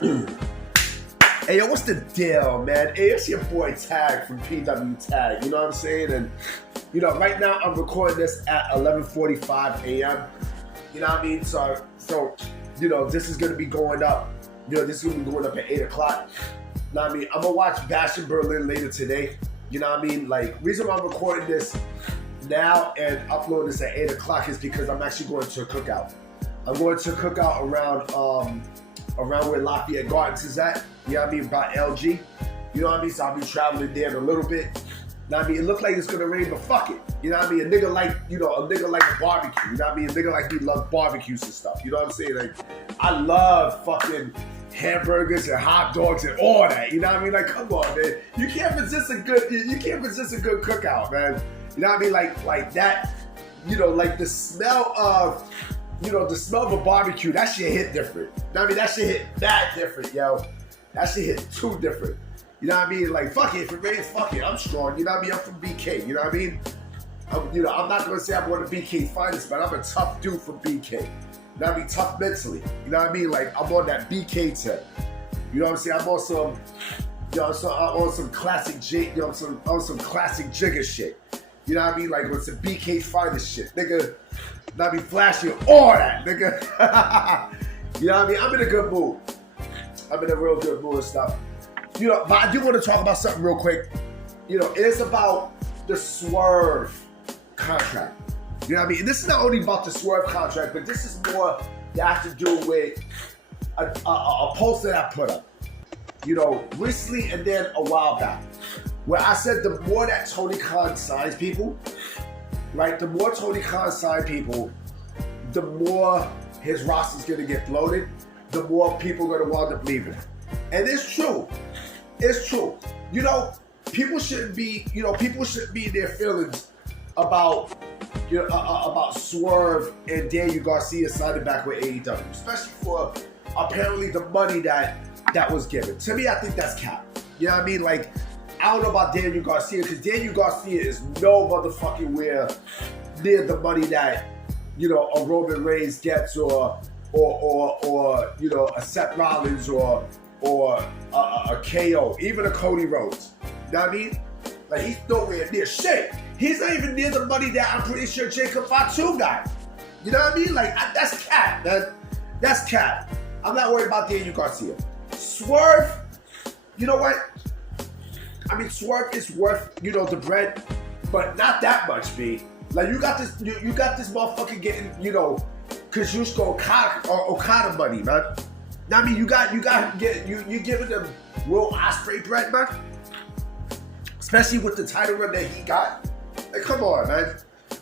Hey, yo, what's the deal, man? Hey, it's your boy Tag from PW Tag, you know what I'm saying? And, you know, right now I'm recording this at 11:45 a.m., you know what I mean? So, you know, this is going to be going up. You know, this is going to be going up at 8 o'clock. You know what I mean? I'm going to watch Bash in Berlin later today. You know what I mean? Like, reason why I'm recording this now and uploading this at 8 o'clock is because I'm actually going to a cookout. I'm going to a cookout around where Lafayette Gardens is at. You know what I mean? About LG. You know what I mean? So I'll be traveling there in a little bit. You know what I mean? It looked like it's gonna rain, but fuck it. You know what I mean? A nigga like a barbecue. You know what I mean? A nigga like me loves barbecues and stuff. You know what I'm saying? Like, I love fucking hamburgers and hot dogs and all that. You know what I mean? Like, come on, man. You can't resist a good cookout, man. You know what I mean? Like that, you know, like the smell of a barbecue, that shit hit different. You know what I mean? That shit hit that different, yo. That shit hit too different. You know what I mean? Like, fuck it. If it rains, fuck it. I'm strong. You know what I mean? I'm from BK. You know what I mean? I'm not going to say I'm one of BK's finest, but I'm a tough dude from BK. You know what I mean? Tough mentally. You know what I mean? Like, I'm on that BK tip. You know what I'm saying? I'm on some classic classic jigger shit. You know what I mean? Like, with some BK's finest shit. Nigga, not be flashing all that, nigga. You know what I mean? I'm in a good mood. I'm in a real good mood and stuff. You know, but I do want to talk about something real quick. You know, it is about the Swerve contract. You know what I mean? And this is not only about the Swerve contract, but this is more that has to do with a post that I put up. You know, recently and then a while back, where I said the more that Tony Khan signs people, right? The more Tony Khan signs people, the more his roster's gonna get bloated, the more people are gonna wind up leaving. And it's true. It's true. You know, people shouldn't be in their feelings about about Swerve and Daniel Garcia signing back with AEW, especially for apparently the money that was given. To me, I think that's cap. You know what I mean? Like, I don't know about Daniel Garcia, because Daniel Garcia is no motherfucking where near the money that, you know, a Roman Reigns gets or you know, a Seth Rollins or a KO, even a Cody Rhodes. You know what I mean? Like, he's nowhere near shit. He's not even near the money that I'm pretty sure Jacob Fatu got. You know what I mean? Like, that's cap, man. That's cap. I'm not worried about Daniel Garcia. Swerve, you know what? I mean, Swerve is worth, you know, the bread, but not that much, B. Like, you got this motherfucker getting, you know, Kazuchika Okada money, man. I mean, you giving them Will Ospreay bread, man. Especially with the title run that he got. Like, come on, man.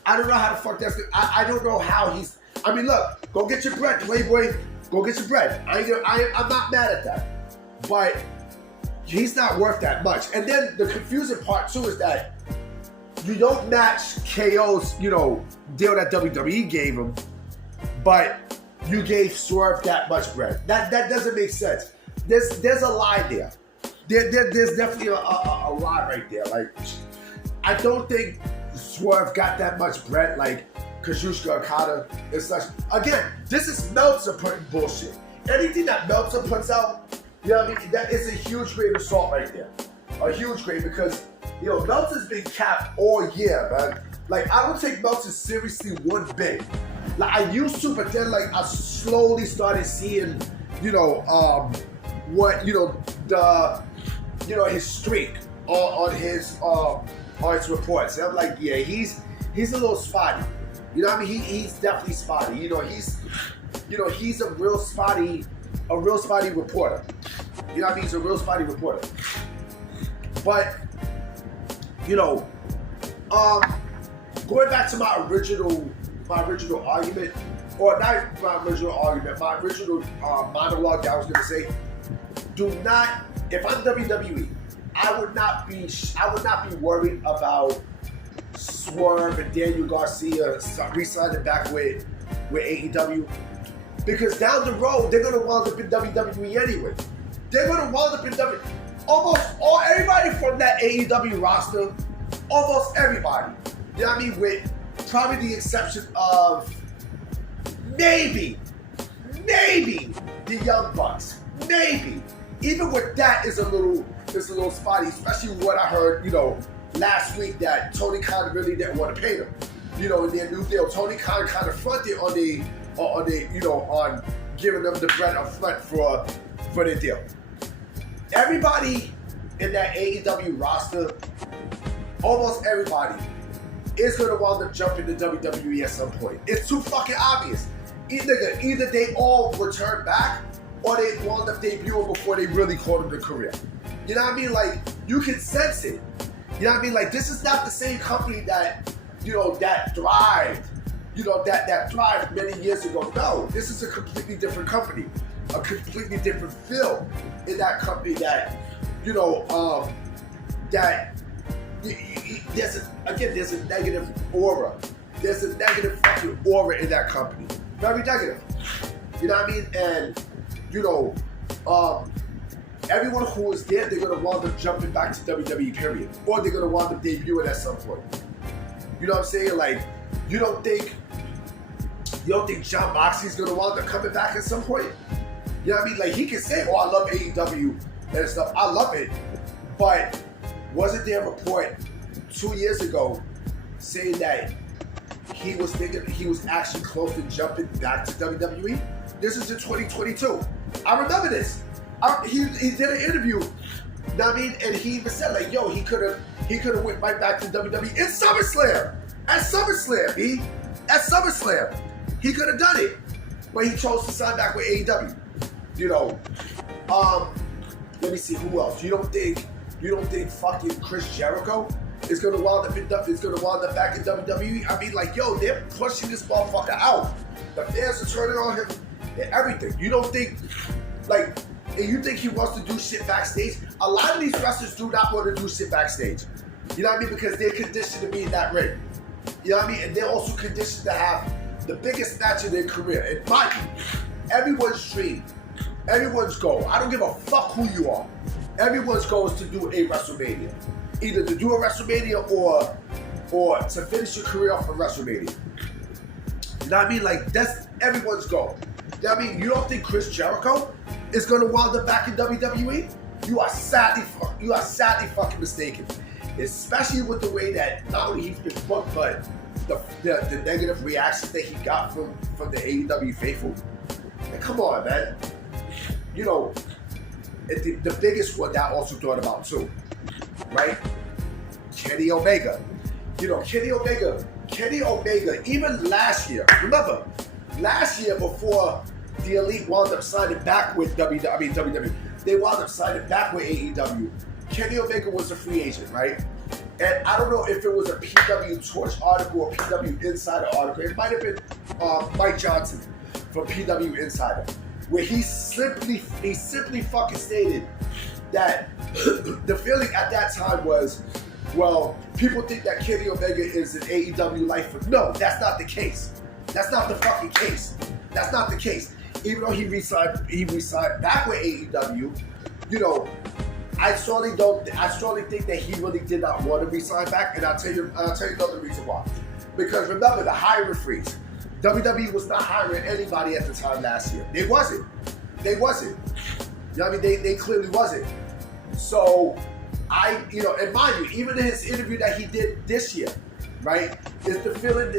I don't know how the fuck that's. I don't know how he's. I mean, look, go get your bread, Playboy. Go get your bread. I'm not mad at that, but he's not worth that much. And then the confusing part too is that you don't match KO's, you know, deal that WWE gave him, but you gave Swerve that much bread. That doesn't make sense. There's a lie there. There's definitely a lie right there. Like, I don't think Swerve got that much bread like Kazuchika Okada and such. Again, this is Meltzer putting bullshit. Anything that Meltzer puts out, you know what I mean? That is a huge grain of salt right there. A huge grain, because, you know, Meltzer's been capped all year, man. Like, I don't take Meltzer seriously one bit. Like, I used to, but then, like, I slowly started seeing, you know, what, you know, his streak on his reports. And I'm like, yeah, he's a little spotty. You know what I mean? He's definitely spotty. You know, he's a real spotty reporter. You know what I mean? He's a real spotty reporter. But, you know, going back to my original argument, or not my original argument, my original monologue that I was going to say, do not, if I'm WWE, I would not be worried about Swerve and Daniel Garcia re-signing back with AEW, because down the road they're gonna wind up in WWE anyway. They're gonna wind up in WWE. Everybody from that AEW roster, almost everybody. You know what I mean? With probably the exception of maybe the Young Bucks. Maybe. Even with that is a little spotty, especially what I heard, last week that Tony Khan really didn't want to pay them. In their new deal, Tony Khan kind of fronted on giving them the bread up front for their deal. Everybody in that AEW roster, almost everybody, is going to wind up jumping to WWE at some point. It's too fucking obvious. Either they all return back or they wound up debuting before they really called them their career. You know what I mean? Like, you can sense it. You know what I mean? Like, this is not the same company that, that thrived, that thrived many years ago. No, this is a completely different company, a completely different feel in that company that, there's a negative aura. There's a negative fucking aura in that company. Very negative. You know what I mean? And, everyone who was there, they're going to wind up jumping back to WWE, period. Or they're going to wind up debuting at some point. You know what I'm saying? Like, you don't think Jon Moxley's going to wind up coming back at some point? You know what I mean? Like, he can say, I love AEW and stuff. I love it. But wasn't there a report 2 years ago saying that he was actually close to jumping back to WWE? This is in 2022. I remember this. He did an interview, you know what I mean? And he even said, like, he could have went right back to WWE in SummerSlam. At SummerSlam, At SummerSlam. He could have done it. But he chose to sign back with AEW. Let me see, who else? You don't think fucking Chris Jericho is gonna wind up back in WWE? I mean, like, they're pushing this motherfucker out. The fans are turning on him and everything. You don't think, like, and you think he wants to do shit backstage? A lot of these wrestlers do not want to do shit backstage. You know what I mean? Because they're conditioned to be in that ring. You know what I mean? And they're also conditioned to have the biggest match of their career. And mind you, everyone's dream, everyone's goal, I don't give a fuck who you are, everyone's goal is to do a WrestleMania. Either to do a WrestleMania or to finish your career off at WrestleMania. You know what I mean? Like, that's everyone's goal. You know what I mean? You don't think Chris Jericho is going to wind up back in WWE? You are sadly fucking mistaken. Especially with the way that not only he's been booked, but the negative reactions that he got from the AEW faithful. And come on, man. The biggest one that I also thought about too, right? Kenny Omega. Kenny Omega, even last year, remember, last year before the Elite wound up signing back with WWE, they wound up signing back with AEW. Kenny Omega was a free agent, right? And I don't know if it was a PW Torch article or PW Insider article. It might have been Mike Johnson from PW Insider, where he simply fucking stated that the feeling at that time was, well, people think that Kenny Omega is an AEW lifer. No, that's not the case. That's not the fucking case. That's not the case. Even though he re-signed back with AEW, I strongly think that he really did not want to re-sign back, and I'll tell you another reason why. Because remember the hiring freeze. WWE was not hiring anybody at the time last year. They wasn't. You know what I mean? They clearly wasn't. So and mind you, even in his interview that he did this year, right? Is the feeling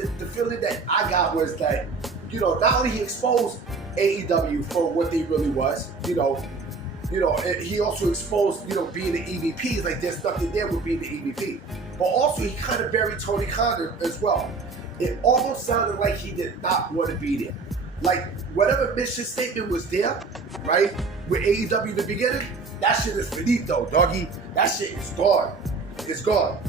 that I got was that, not only he exposed AEW for what they really was, he also exposed, being the EVP. Like, there's nothing there with being the EVP. But also, he kind of buried Tony Khan as well. It almost sounded like he did not want to be there. Like, whatever mission statement was there, right, with AEW in the beginning, that shit is finito, doggy. That shit is gone. It's gone.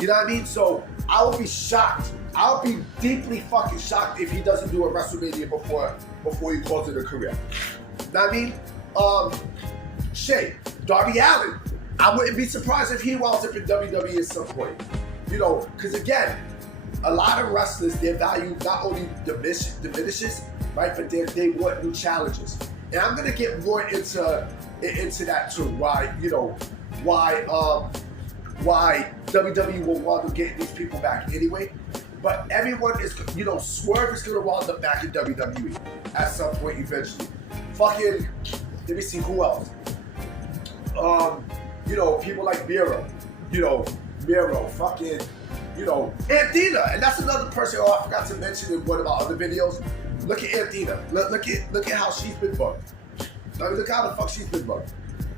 You know what I mean? So, I would be shocked. I'll be deeply fucking shocked if he doesn't do a WrestleMania before he calls it a career. You know what I mean? Darby Allin. I wouldn't be surprised if he winds up in WWE at some point. Because again, a lot of wrestlers, their value not only diminishes, right, but they want new challenges. And I'm gonna get more into that too. Why WWE will wind up getting these people back anyway. But everyone is, Swerve is gonna wind up back in WWE at some point eventually. Fucking Let me see who else. People like Miro, fucking, Anthena, and that's another person. I forgot to mention in one of my other videos. Look at Anthena. Look at how she's been booked. I mean, look how the fuck she's been booked.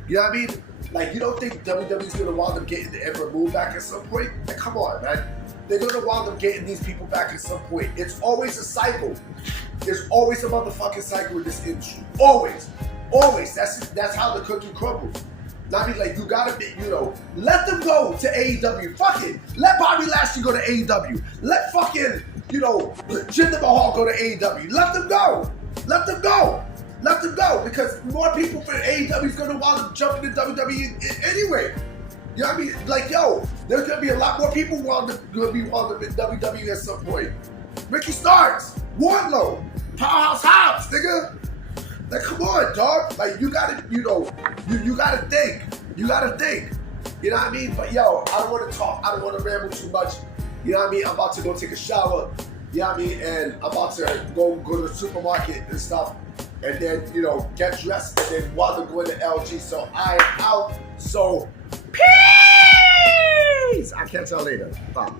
You know what I mean? Like, you don't think WWE's gonna wind up getting the Emperor Moon back at some point? Like, come on, man. They're gonna wind up getting these people back at some point. It's always a cycle. There's always a motherfucking cycle in this industry. Always. That's how the cookie crumbles. I mean, like, you gotta be, let them go to AEW. Fuck it. Let Bobby Lashley go to AEW. Let fucking, Jinder Mahal go to AEW. Let them go. Let them go. Let them go. Because more people for AEW is gonna wind up jumping to WWE anyway. You know what I mean? Like, there's gonna be a lot more people gonna be wound up in WWE at some point. Ricky Starks, Wardlow, Powerhouse Hobbs, nigga. Like, come on, dog. Like, you gotta, you gotta think. You gotta think. You know what I mean? But I don't want to talk. I don't want to ramble too much. You know what I mean? I'm about to go take a shower. You know what I mean? And I'm about to go to the supermarket and stuff. And then, get dressed and then while they're going to LG. So I'm out. So, peace! I'll catch y'all later. Bye.